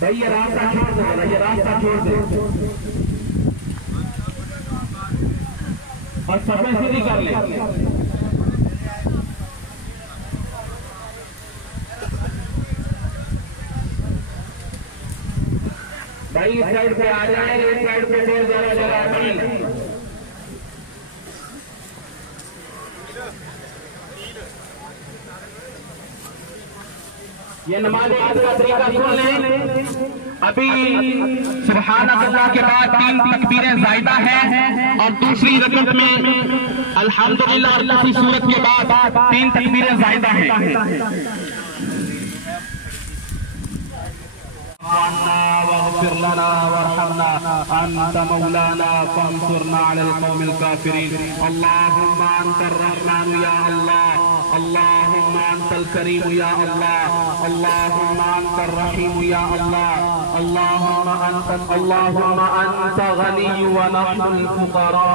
भाई ये रास्ता छोड़ दो, ये रास्ता छोड़ दो और सफाई सीधी कर ले। भाई इस साइड पे आ जाए, इस साइड पे ढेर ज्यादा जगह नहीं। ये नमाज आज का तरीका सुन लें। अभी सुभान अल्लाह के बाद 3 तकबीरें ज़ायदा हैं और दूसरी रकअत में अल्हम्दुलिल्लाह और दूसरी सूरत के बाद 3 तकबीरें ज़ायदा हैं। वाग़फिर लना वरहमना अंत मौलाना फंसुरना अलल कौमिल काफिरीन। अल्लाहुम्मा अंतर रहमान या अल्लाह, अल्लाहुम्मा अंतल करीम या अल्लाह, अल्लाहुम्मा अंतर रहीम या अल्लाह, अल्लाहुम्मा अंत गनी व नहनुल फुक़रा,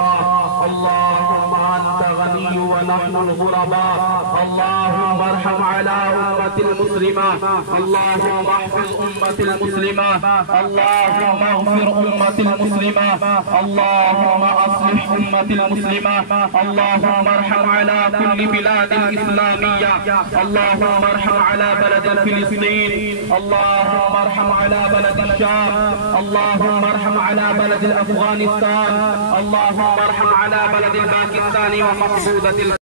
अल्लाहुम्मा अंत गनी व नहनुल गुरबा, अल्लाहुम्मा अरहम अला उम्मतिल मुस्लिमा, अल्लाहुम्मा अहफ़िज़ उम्मतिल मुस्लिमा, अल्लाहुम्मा अग़फ़िर उम्मतिल मुस्लिमा, अल्लाहुम्मा अस्लिह उम्मतिल मुस्लिमा, अल्लाहुम्मा अरहम अला कुल्ली बिलादिल इस्लामिया, अल्लाहुम्मा अरहम अला बलदिल फिलिस्तीन, अल्लाहुम्मा अरहम अला बलदिल शाम, अल्लाहुम्मा अरहम अला बलदिल अफ़ग़ानिस्तान, अल्लाहुम्मा अरहम अला बलदिल पाकिस्तान व मक़बूदतिल